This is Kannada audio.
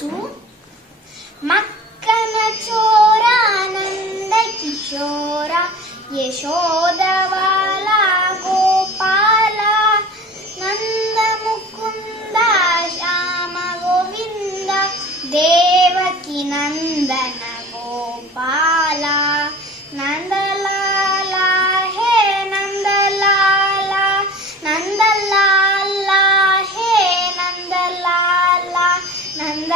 ಕಾಸು ಮಕ್ಕನ ಚೋರ ನಂದ ಕಿಶೋರ ಯಶೋದವಾಲ ಗೋಪಾಲ ನಂದ ಮುಕುಂದ ಶ್ಯಾಮ ಗೋವಿಂದ ದೇವಕಿ ನಂದನ ಗೋಪಾಲ ನಂದಲಾಲ ಹೇ ನಂದಲಾಲ ನಂದಲಾಲ ಹೇ ನಂದಲಾಲ ನಂದ